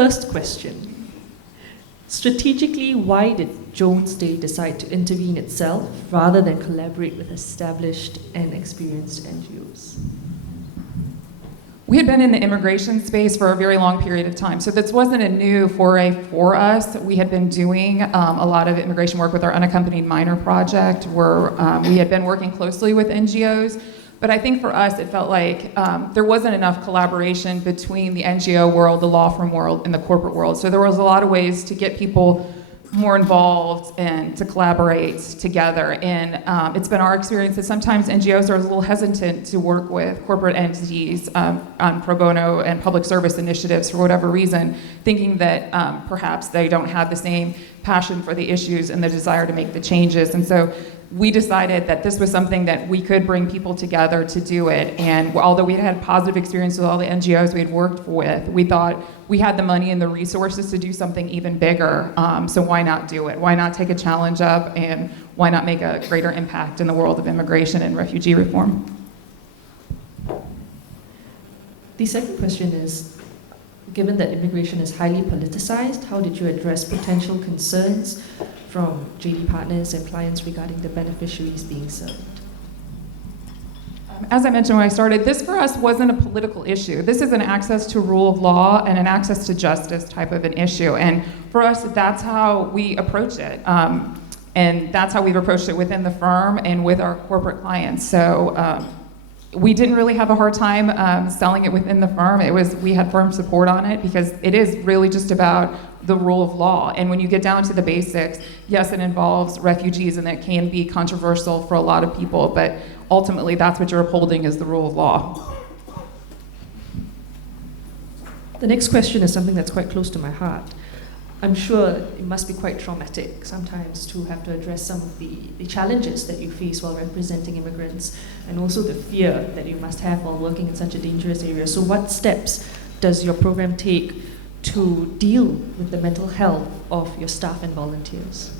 First question. Strategically, why did Jones Day decide to intervene itself rather than collaborate with established and experienced NGOs? We had been in the immigration space for a very long period of time, so this wasn't a new foray for us. We had been doing a lot of immigration work with our unaccompanied minor project, where we had been working closely with NGOs. But I think for us, it felt like there wasn't enough collaboration between the NGO world, the law firm world, and the corporate world. So there was a lot of ways to get people more involved and to collaborate together. And it's been our experience that sometimes NGOs are a little hesitant to work with corporate entities on pro bono and public service initiatives for whatever reason, thinking that perhaps they don't have the same passion for the issues and the desire to make the changes. And so we decided that this was something that we could bring people together to do it. And although we had positive experience with all the NGOs we had worked with, we thought we had the money and the resources to do something even bigger. So why not do it? Why not take a challenge up, and why not make a greater impact in the world of immigration and refugee reform? The second question is, given that immigration is highly politicized, how did you address potential concerns from JD partners and clients regarding the beneficiaries being served? As I mentioned when I started, this for us wasn't a political issue. This is an access to rule of law and an access to justice type of an issue. And for us, that's how we approach it. And that's how we've approached it within the firm and with our corporate clients. So we didn't really have a hard time selling it within the firm. We had firm support on it because it is really just about the rule of law. And when you get down to the basics, yes, it involves refugees, and that can be controversial for a lot of people, but ultimately that's what you're upholding is the rule of law. The next question is something that's quite close to my heart. I'm sure it must be quite traumatic sometimes to have to address some of the challenges that you face while representing immigrants, and also the fear that you must have while working in such a dangerous area. So what steps does your program take to deal with the mental health of your staff and volunteers?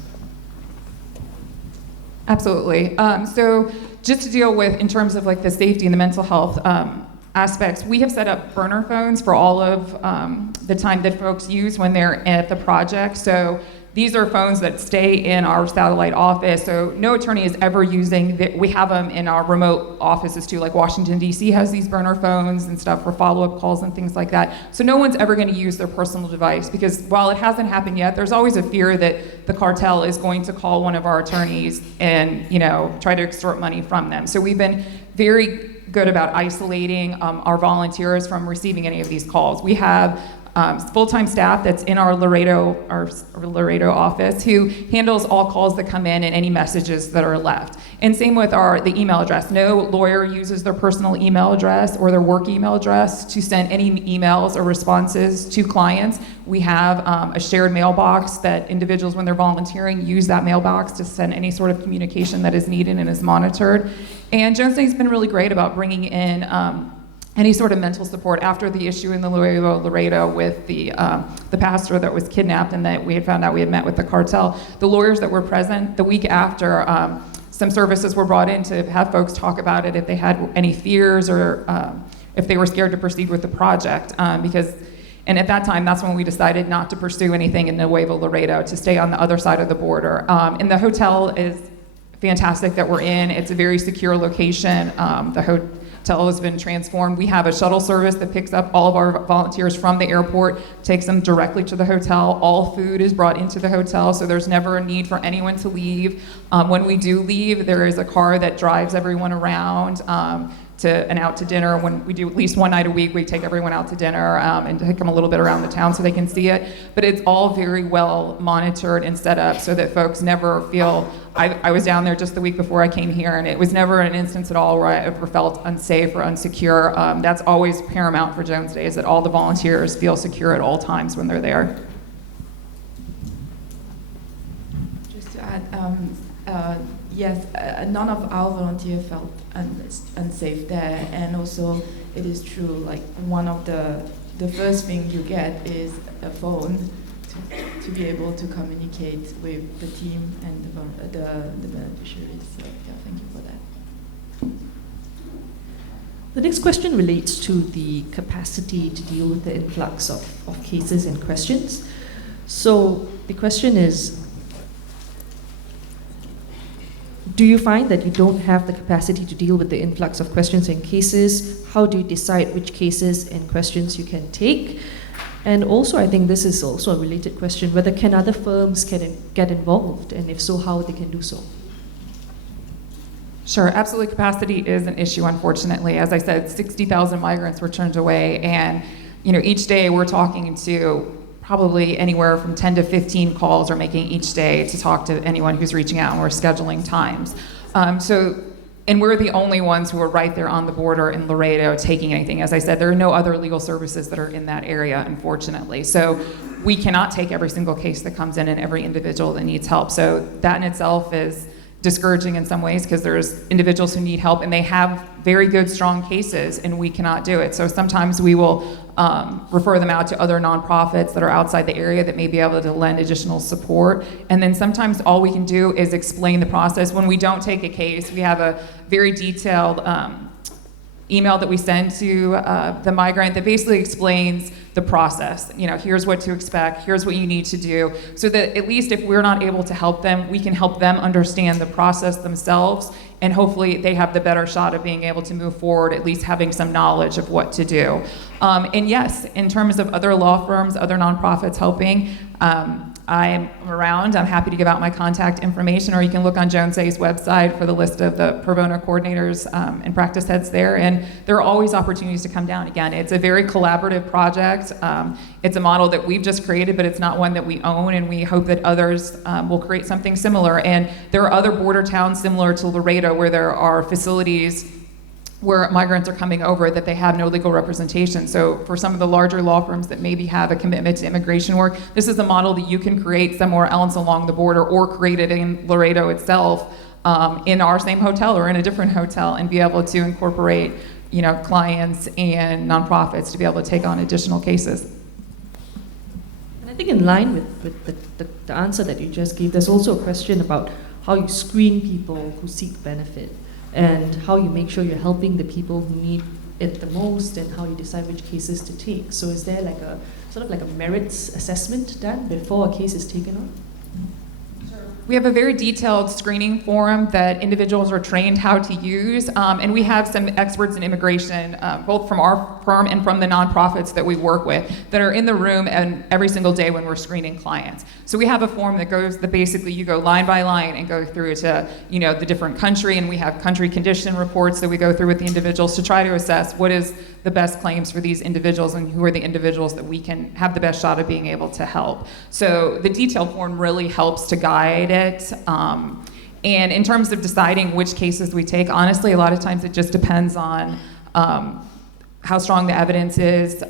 Absolutely. So just to deal with, in terms of like the safety and the mental health aspects, we have set up burner phones for all of the time that folks use when they're at the project. So these are phones that stay in our satellite office, so no attorney is ever using we have them in our remote offices too, like Washington, D.C. has these burner phones and stuff for follow-up calls and things like that. So no one's ever gonna use their personal device, because while it hasn't happened yet, there's always a fear that the cartel is going to call one of our attorneys and try to extort money from them. So we've been very good about isolating our volunteers from receiving any of these calls. We have full-time staff that's in our Laredo office who handles all calls that come in and any messages that are left. And same with the email address. No lawyer uses their personal email address or their work email address to send any emails or responses to clients. We have a shared mailbox that individuals, when they're volunteering, use that mailbox to send any sort of communication that is needed and is monitored. And Jones Day has been really great about bringing in any sort of mental support after the issue in the Laredo with the pastor that was kidnapped, and that we had found out we had met with the cartel. The lawyers that were present the week after, some services were brought in to have folks talk about it if they had any fears or if they were scared to proceed with the project. And at that time, that's when we decided not to pursue anything in Nuevo Laredo, to stay on the other side of the border. And the hotel is fantastic that we're in. It's a very secure location. The hotel has been transformed. We have a shuttle service that picks up all of our volunteers from the airport, takes them directly to the hotel. All food is brought into the hotel, so there's never a need for anyone to leave. When we do leave, there is a car that drives everyone around and out to dinner. When we do at least one night a week, we take everyone out to dinner and take them a little bit around the town so they can see it. But it's all very well monitored and set up so that folks never feel, I was down there just the week before I came here, and it was never an instance at all where I ever felt unsafe or unsecure. That's always paramount for Jones Day, is that all the volunteers feel secure at all times when they're there. Just to add, yes, none of our volunteers felt unsafe there, and also it is true, like one of the first thing you get is a phone to be able to communicate with the team and the beneficiaries. So yeah, thank you for that. The next question relates to the capacity to deal with the influx of cases and questions. So the question is, do you find that you don't have the capacity to deal with the influx of questions and cases? How do you decide which cases and questions you can take? And also, I think this is also a related question, whether can other firms get involved, and if so, how they can do so? Sure, absolutely. Capacity is an issue, unfortunately. As I said, 60,000 migrants were turned away, and each day we're talking to probably anywhere from 10 to 15 calls are making each day to talk to anyone who's reaching out, and we're scheduling times. And we're the only ones who are right there on the border in Laredo taking anything. As I said, there are no other legal services that are in that area, unfortunately. So we cannot take every single case that comes in and every individual that needs help. So that in itself is discouraging in some ways, because there's individuals who need help and they have very good, strong cases, and we cannot do it. So sometimes we will refer them out to other nonprofits that are outside the area that may be able to lend additional support. And then sometimes all we can do is explain the process. When we don't take a case, we have a very detailed email that we send to the migrant that basically explains the process. Here's what to expect, here's what you need to do, so that at least if we're not able to help them, we can help them understand the process themselves, and hopefully they have the better shot of being able to move forward, at least having some knowledge of what to do. And yes, in terms of other law firms, other nonprofits helping, I'm around. I'm happy to give out my contact information, or you can look on Jones A's website for the list of the pro bono coordinators and practice heads there. And there are always opportunities to come down. Again, it's a very collaborative project. It's a model that we've just created, but it's not one that we own, and we hope that others will create something similar. And there are other border towns similar to Laredo where there are facilities where migrants are coming over that they have no legal representation. So for some of the larger law firms that maybe have a commitment to immigration work, this is a model that you can create somewhere else along the border, or create it in Laredo itself, in our same hotel or in a different hotel, and be able to incorporate clients and nonprofits to be able to take on additional cases. And I think in line with the answer that you just gave, there's also a question about how you screen people who seek benefit, and how you make sure you're helping the people who need it the most, and how you decide which cases to take. So is there like a sort of like a merits assessment done before a case is taken on? We have a very detailed screening forum that individuals are trained how to use, and we have some experts in immigration, both from our firm and from the nonprofits that we work with, that are in the room and every single day when we're screening clients. So we have a form that basically you go line by line and go through to the different country, and we have country condition reports that we go through with the individuals to try to assess what is the best claims for these individuals and who are the individuals that we can have the best shot of being able to help. So the detailed form really helps to guide it. And in terms of deciding which cases we take, honestly, a lot of times it just depends on how strong the evidence is,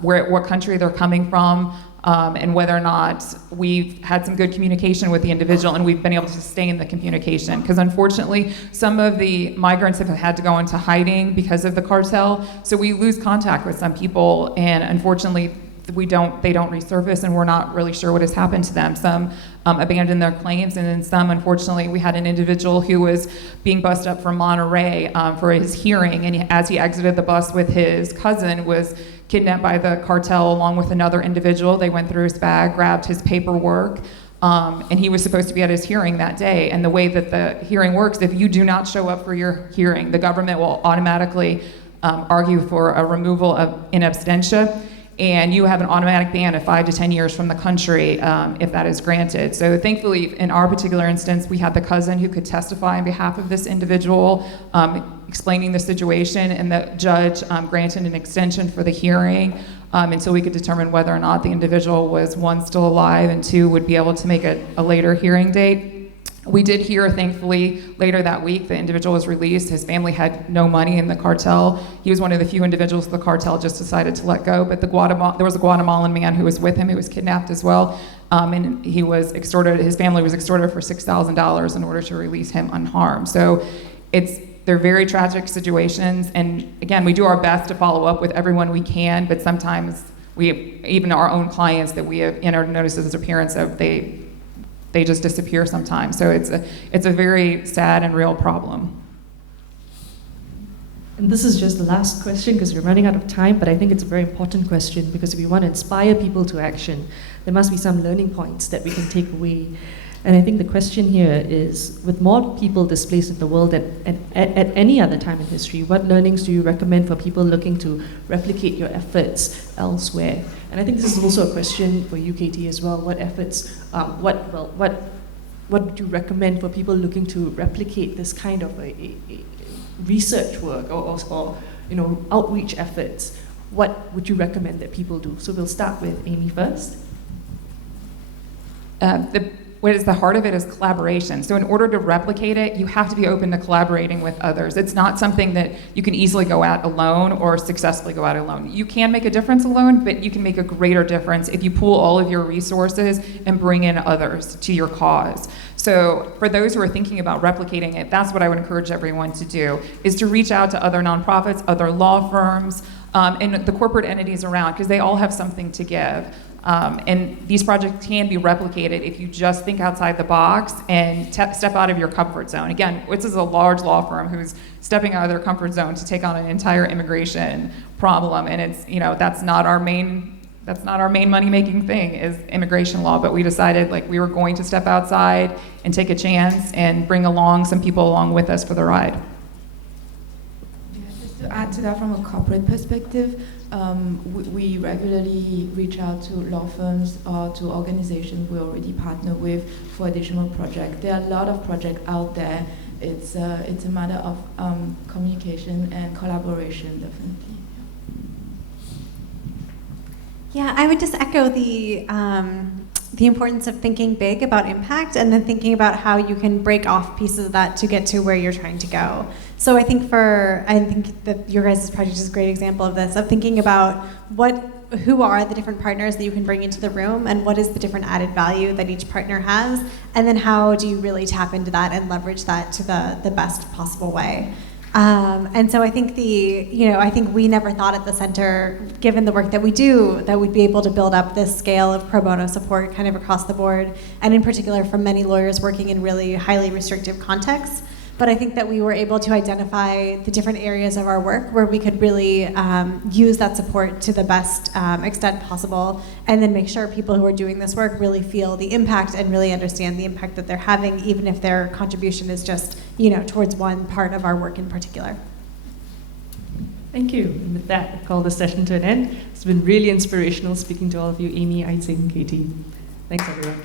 what country they're coming from, and whether or not we've had some good communication with the individual and we've been able to sustain the communication. Because unfortunately, some of the migrants have had to go into hiding because of the cartel, so we lose contact with some people, and unfortunately, they don't resurface, and we're not really sure what has happened to them. Some abandoned their claims, and then some, unfortunately, we had an individual who was being bussed up from Monterey for his hearing, and as he exited the bus with his cousin, was kidnapped by the cartel along with another individual. They went through his bag, grabbed his paperwork, and he was supposed to be at his hearing that day. And the way that the hearing works, if you do not show up for your hearing, the government will automatically argue for a removal of in absentia, and you have an automatic ban of 5 to 10 years from the country if that is granted. So thankfully, in our particular instance, we had the cousin who could testify on behalf of this individual, explaining the situation, and the judge granted an extension for the hearing until we could determine whether or not the individual was, one, still alive, and two, would be able to make a later hearing date. We did hear, thankfully, later that week, the individual was released. His family had no money in the cartel. He was one of the few individuals the cartel just decided to let go, but there was a Guatemalan man who was with him who was kidnapped as well, and he was extorted. His family was extorted for $6,000 in order to release him unharmed. So they're very tragic situations, and again, we do our best to follow up with everyone we can, but sometimes even our own clients that we have entered notices of appearance of, they just disappear sometimes. So it's a very sad and real problem. And this is just the last question because we're running out of time, but I think it's a very important question because if we want to inspire people to action, there must be some learning points that we can take away. And I think the question here is, with more people displaced in the world than at any other time in history, what learnings do you recommend for people looking to replicate your efforts elsewhere? And I think this is also a question for you, Katie, as well. What efforts, what would you recommend for people looking to replicate this kind of a research work or outreach efforts? What would you recommend that people do? So we'll start with Amy first. What is the heart of it is collaboration. So in order to replicate it, you have to be open to collaborating with others. It's not something that you can easily go at alone or successfully go at alone. You can make a difference alone, but you can make a greater difference if you pool all of your resources and bring in others to your cause. So for those who are thinking about replicating it, that's what I would encourage everyone to do, is to reach out to other nonprofits, other law firms, and the corporate entities around, because they all have something to give. And these projects can be replicated if you just think outside the box and step out of your comfort zone. Again, this is a large law firm who's stepping out of their comfort zone to take on an entire immigration problem, and it's, that's not our main money-making thing is immigration law, but we decided we were going to step outside and take a chance and bring along some people along with us for the ride. Yeah, just to add to that from a corporate perspective, we regularly reach out to law firms or to organizations we already partner with for additional projects. There are a lot of projects out there. It's a matter of communication and collaboration, definitely. Yeah, I would just echo the importance of thinking big about impact and then thinking about how you can break off pieces of that to get to where you're trying to go. So I think that your guys' project is a great example of this, of thinking about who are the different partners that you can bring into the room and what is the different added value that each partner has, and then how do you really tap into that and leverage that to the best possible way. And so I think I think we never thought at the center, given the work that we do, that we'd be able to build up this scale of pro bono support kind of across the board, and in particular from many lawyers working in really highly restrictive contexts. But I think that we were able to identify the different areas of our work where we could really use that support to the best extent possible, and then make sure people who are doing this work really feel the impact and really understand the impact that they're having, even if their contribution is just towards one part of our work in particular. Thank you. And with that, I call the session to an end. It's been really inspirational speaking to all of you, Amy, Aijing, Katie. Thanks, everyone.